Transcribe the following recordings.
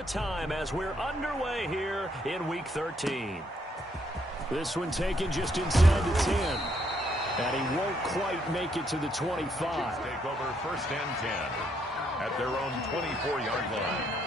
the time as we're underway here in Week 13. This one taken just inside the 10. And he won't quite make it to the 25. Take over 1st and 10 at their own 24-yard line.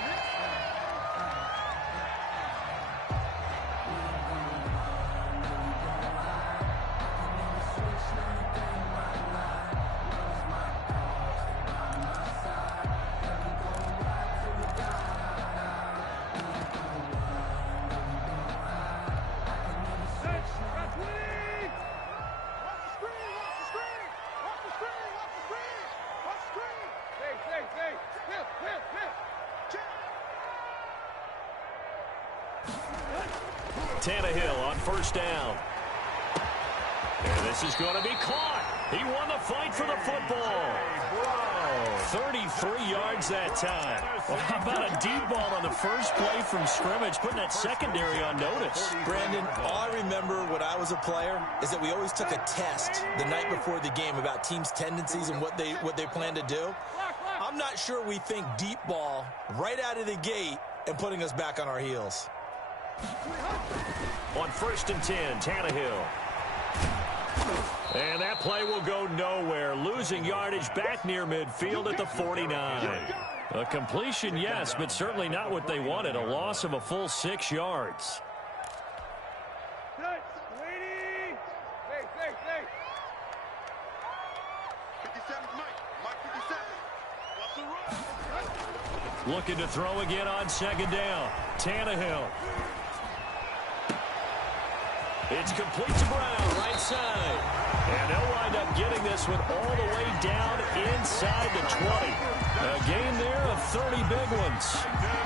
Tannehill on 1st down. And this is going to be caught. He won the fight for the football. 33 yards that time. Well, how about a deep ball on the first play from scrimmage, putting that secondary on notice? Brandon, all I remember when I was a player is that we always took a test the night before the game about teams' tendencies and what they plan to do. I'm not sure we think deep ball right out of the gate and putting us back on our heels. On 1st and 10, Tannehill. And that play will go nowhere. Losing yardage back near midfield at the 49. A completion, yes, but certainly not what they wanted. A loss of a full 6 yards. Looking to throw again on 2nd down. Tannehill. It's complete to Brown, right side. And they'll wind up getting this one all the way down inside the 20. A game there of 30 big ones.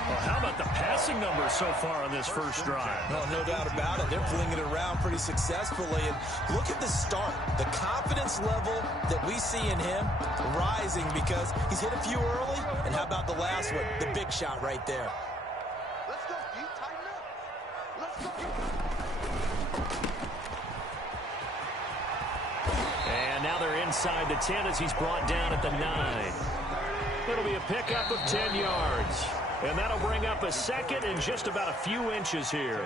Well, how about the passing numbers so far on this first drive? No doubt about it. They're flinging it around pretty successfully. And look at the start. The confidence level that we see in him rising because he's hit a few early. And how about the last one? The big shot right there. Let's go, D. Tighten up. Let's go. And now they're inside the 10 as he's brought down at the 9. It'll be a pickup of 10 yards. And that'll bring up a second and just about a few inches here.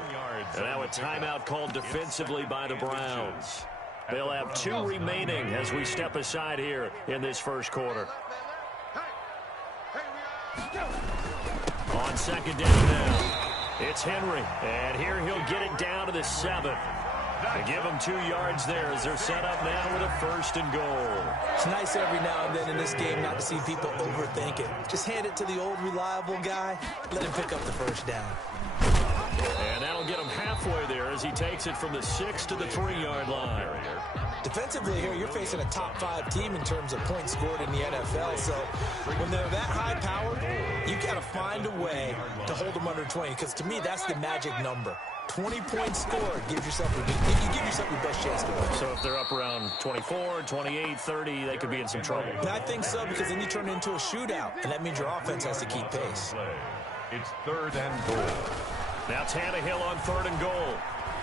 And now a timeout called defensively by the Browns. They'll have 2 remaining as we step aside here in this first quarter. On 2nd down now, it's Henry. And here he'll get it down to the 7. They give them 2 yards there as they're set up now with a 1st and goal. It's nice every now and then in this game not to see people overthink it. Just hand it to the old reliable guy. Let him pick up the 1st down. And that'll get him halfway there as he takes it from the 6 to the 3-yard line. Defensively here, you're facing a top 5 team in terms of points scored in the NFL. So when they're that high-powered, you got to find a way to hold them under 20. Because to me, that's the magic number. 20 points scored gives yourself you give yourself your best chance to win. So if they're up around 24, 28, 30, they could be in some trouble. And I think so, because then you turn it into a shootout, and that means your offense has to keep pace. It's 3rd and goal. Now Tannehill on 3rd and goal.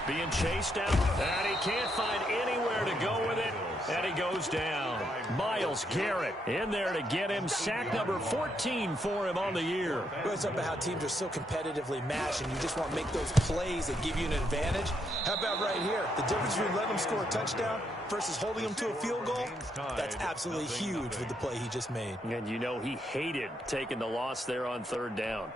Being chased out, and he can't find anywhere to go with it, and he goes down. Myles Garrett in there to get him. Sack number 14 for him on the year. It's up about how teams are so competitively matched, and you just want to make those plays that give you an advantage. How about right here? The difference between letting them score a touchdown versus holding them to a field goal, that's absolutely huge with the play he just made. And you know he hated taking the loss there on 3rd down.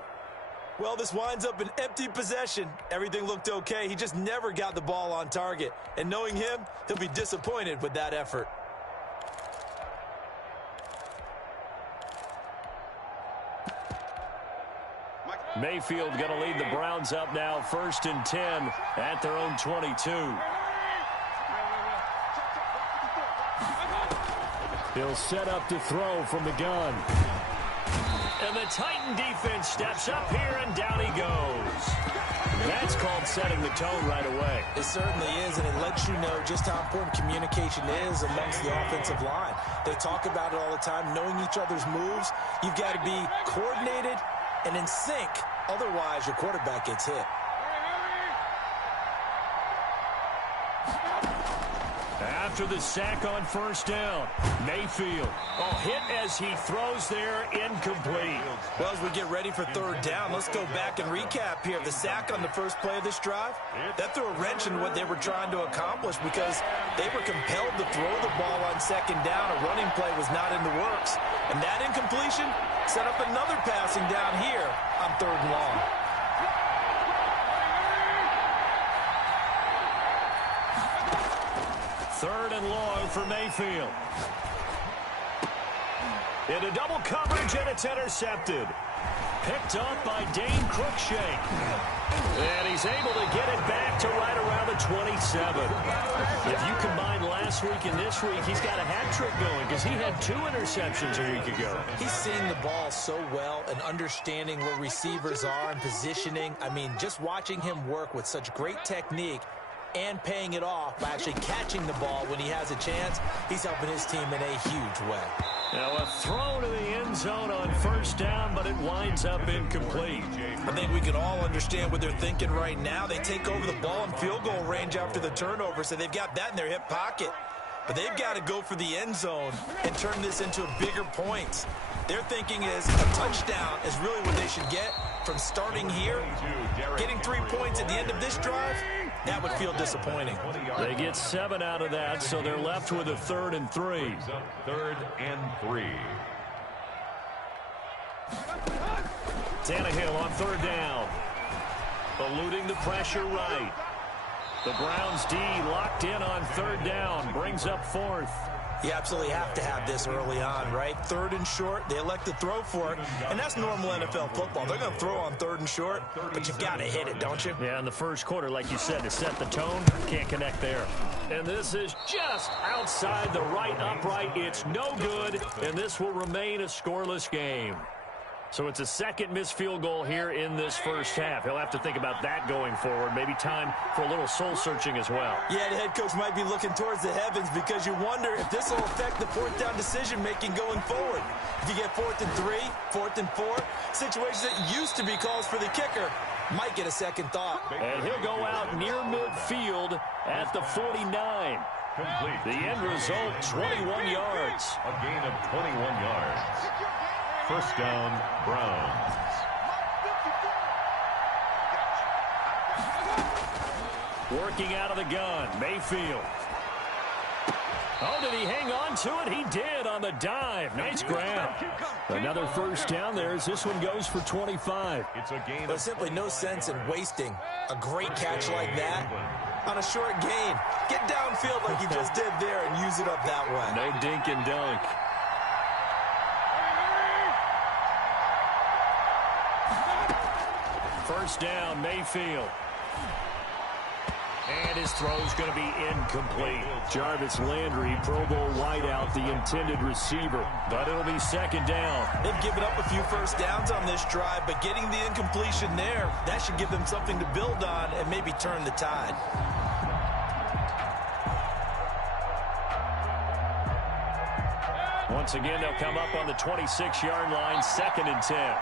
Well, this winds up an empty possession. Everything looked okay. He just never got the ball on target. And knowing him, he'll be disappointed with that effort. Mayfield going to lead the Browns up now, 1st and 10 at their own 22. He'll set up to throw from the gun. And the Titan defense steps up here, and down he goes. That's called setting the tone right away. It certainly is, and it lets you know just how important communication is amongst the offensive line. They talk about it all the time, knowing each other's moves. You've got to be coordinated and in sync. Otherwise, your quarterback gets hit. After the sack on first down, Mayfield. Oh, hit as he throws there, incomplete. Well, as we get ready for third down, let's go back and recap here. The sack on the first play of this drive, that threw a wrench in what they were trying to accomplish because they were compelled to throw the ball on second down. A running play was not in the works. And that incompletion set up another passing down here on third and long. Third and long for Mayfield. Into double coverage, and it's intercepted. Picked up by Dane Cruikshank. And he's able to get it back to right around the 27. If you combine last week and this week, he's got a hat trick going because he had 2 interceptions a week ago. He's seeing the ball so well and understanding where receivers are and positioning. I mean, just watching him work with such great technique and paying it off by actually catching the ball when he has a chance, he's helping his team in a huge way. Now a throw to the end zone on first down, but it winds up incomplete. I think we can all understand what they're thinking right now. They take over the ball in field goal range after the turnover, so they've got that in their hip pocket. But they've got to go for the end zone and turn this into bigger points. Their thinking is a touchdown is really what they should get from starting here. Getting 3 points at the end of this drive, that would feel disappointing. They get 7 out of that, so they're left with a 3rd and 3. 3rd and 3. Tannehill on third down. Eluding the pressure right. The Browns D locked in on third down, brings up 4th. You absolutely have to have this early on, right? 3rd and short, they elect to throw for it, and that's normal NFL football. They're going to throw on 3rd and short, but you've got to hit it, don't you? Yeah, in the first quarter, like you said, to set the tone, can't connect there. And this is just outside the right upright. It's no good, and this will remain a scoreless game. So it's a second missed field goal here in this first half. He'll have to think about that going forward. Maybe time for a little soul-searching as well. Yeah, the head coach might be looking towards the heavens because you wonder if this will affect the 4th down decision-making going forward. If you get 4th and 3, 4th and 4, situations that used to be calls for the kicker might get a second thought. And he'll go out near midfield at the 49. Complete. The end result, 21 yards. A gain of 21 yards. First down, Browns. Working out of the gun, Mayfield. Oh, did he hang on to it? He did on the dive. Nice grab. Another first down there as this one goes for 25. It's a gain. There's simply no sense in wasting a great catch like that on a short gain. Get downfield like he just did there and use it up that way. No dink and dunk. First down, Mayfield. And his throw's going to be incomplete. Jarvis Landry, Pro Bowl wideout, the intended receiver. But it'll be second down. They've given up a few first downs on this drive, but getting the incompletion there, that should give them something to build on and maybe turn the tide. Once again, they'll come up on the 26-yard line, 2nd and 10.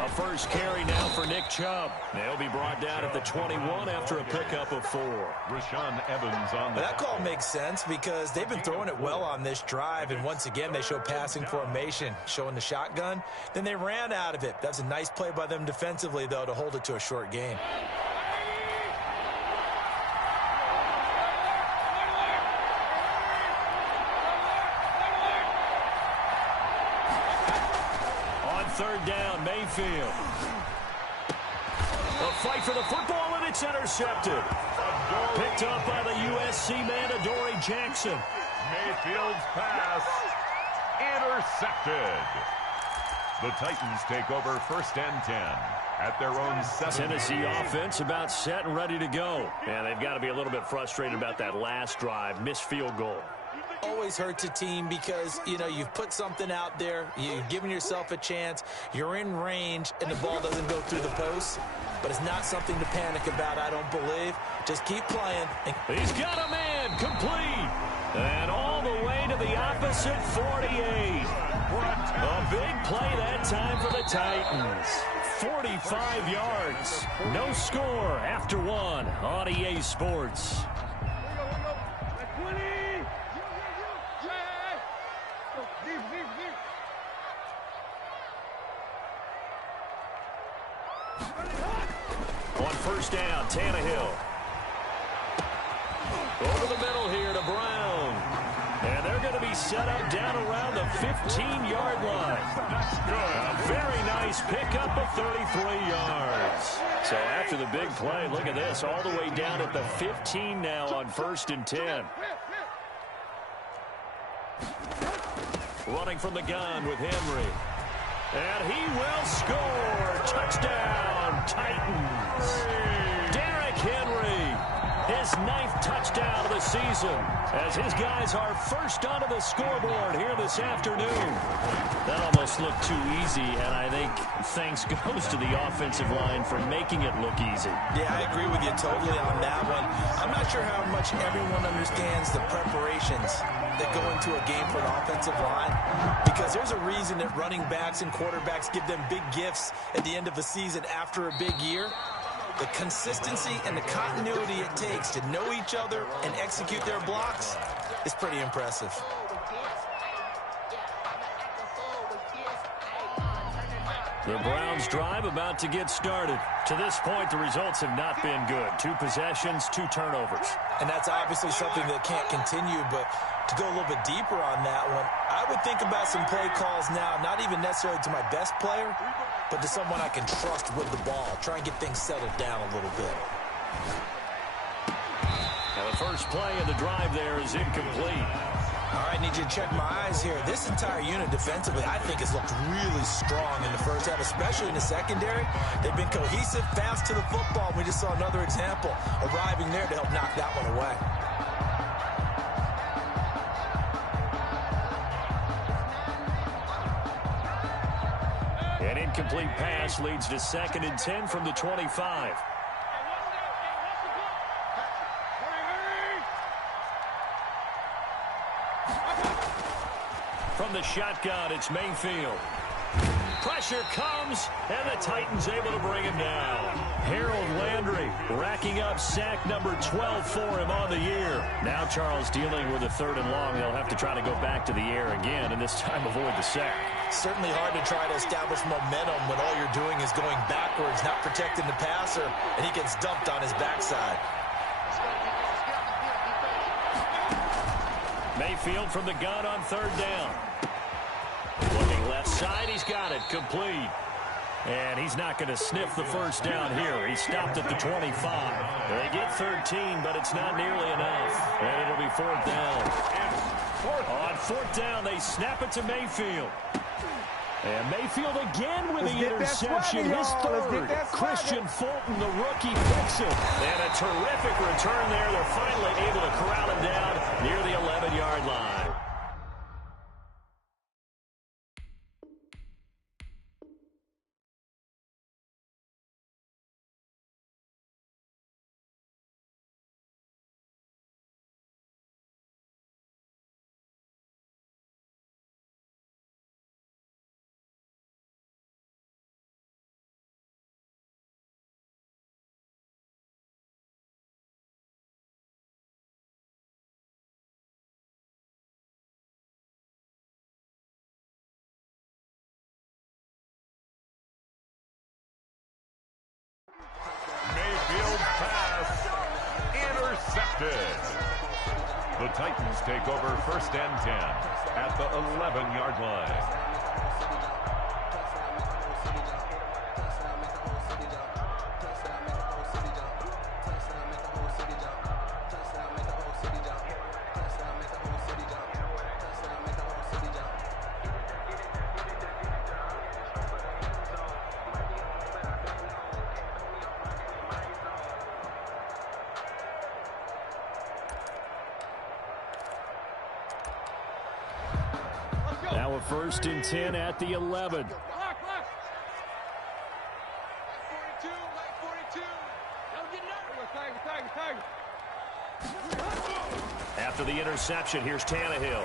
A first carry now for Nick Chubb. They'll be brought down at the 21 after a pickup of 4. Rashaan Evans on the... That call makes sense because they've been throwing it well on this drive, and once again, they show passing formation, showing the shotgun. Then they ran out of it. That's a nice play by them defensively, though, to hold it to a short gain. Third down, Mayfield. A fight for the football, and it's intercepted. Picked up by the USC man, Adoree Jackson. Mayfield's pass intercepted. The Titans take over 1st and 10 at their own 7. Tennessee offense about set and ready to go. And they've got to be a little bit frustrated about that last drive, missed field goal. Always hurts a team because, you know, you've put something out there, you've given yourself a chance, you're in range, and the ball doesn't go through the post. But it's not something to panic about, I don't believe. Just keep playing. He's got a man, complete. And all the way to the opposite 48. A big play that time for the Titans. 45 yards. No score after one on EA Sports. On first down, Tannehill. Over the middle here to Brown. And they're going to be set up down around the 15-yard line. A very nice pickup of 33 yards. So after the big play, look at this, all the way down at the 15 now on first and 10. Running from the gun with Henry. And he will score. Touchdown, Titans. Derrick Henry, his 9th touchdown of the season, as his guys are first onto the scoreboard here this afternoon. That almost looked too easy, and I think thanks goes to the offensive line for making it look easy. Yeah, I agree with you totally on that one. I'm not sure how much everyone understands the preparations that go into a game for an offensive line, because there's a reason that running backs and quarterbacks give them big gifts at the end of a season after a big year. The consistency and the continuity it takes to know each other and execute their blocks is pretty impressive. The Browns' drive about to get started. To this point, the results have not been good. 2 possessions, 2 turnovers. And that's obviously something that can't continue, but to go a little bit deeper on that one, I would think about some play calls now, not even necessarily to my best player, but to someone I can trust with the ball. Try and get things settled down a little bit. Now the first play of the drive there is incomplete. All right, need you to check my eyes here. This entire unit defensively, I think, has looked really strong in the first half, especially in the secondary. They've been cohesive, fast to the football. We just saw another example arriving there to help knock that one away. An incomplete pass leads to 2nd and 10 from the 25. From the shotgun, it's Mayfield. Pressure comes, and the Titans able to bring him down. Harold Landry racking up sack number 12 for him on the year. Now Charles dealing with a 3rd and long. They'll have to try to go back to the air again, and this time avoid the sack. Certainly hard to try to establish momentum when all you're doing is going backwards, not protecting the passer, and he gets dumped on his backside. Mayfield from the gun on 3rd down. Looking left side, he's got it, complete. And he's not going to sniff the first down here. He stopped at the 25. They get 13, but it's not nearly enough. And it'll be 4th down. On 4th down, they snap it to Mayfield. And Mayfield again with the interception, his 3rd. Christian Fulton, the rookie, picks it. And a terrific return there. They're finally able to corral him down near the 11-yard line. Mayfield pass intercepted. The Titans take over 1st and 10 at the 11-yard line. Now a 1st and 10 at the 11. After the interception, here's Tannehill.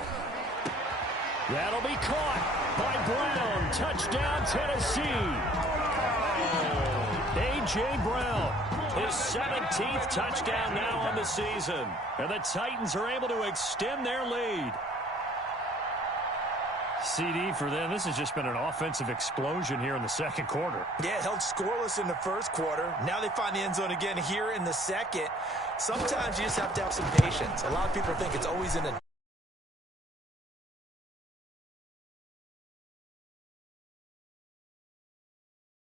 That'll be caught by Brown. Touchdown, Tennessee. A.J. Brown. His 17th touchdown now on the season. And the Titans are able to extend their lead. CD for them. This has just been an offensive explosion here in the second quarter. Yeah, held scoreless in the first quarter. Now they find the end zone again here in the second. Sometimes you just have to have some patience. A lot of people think it's always in a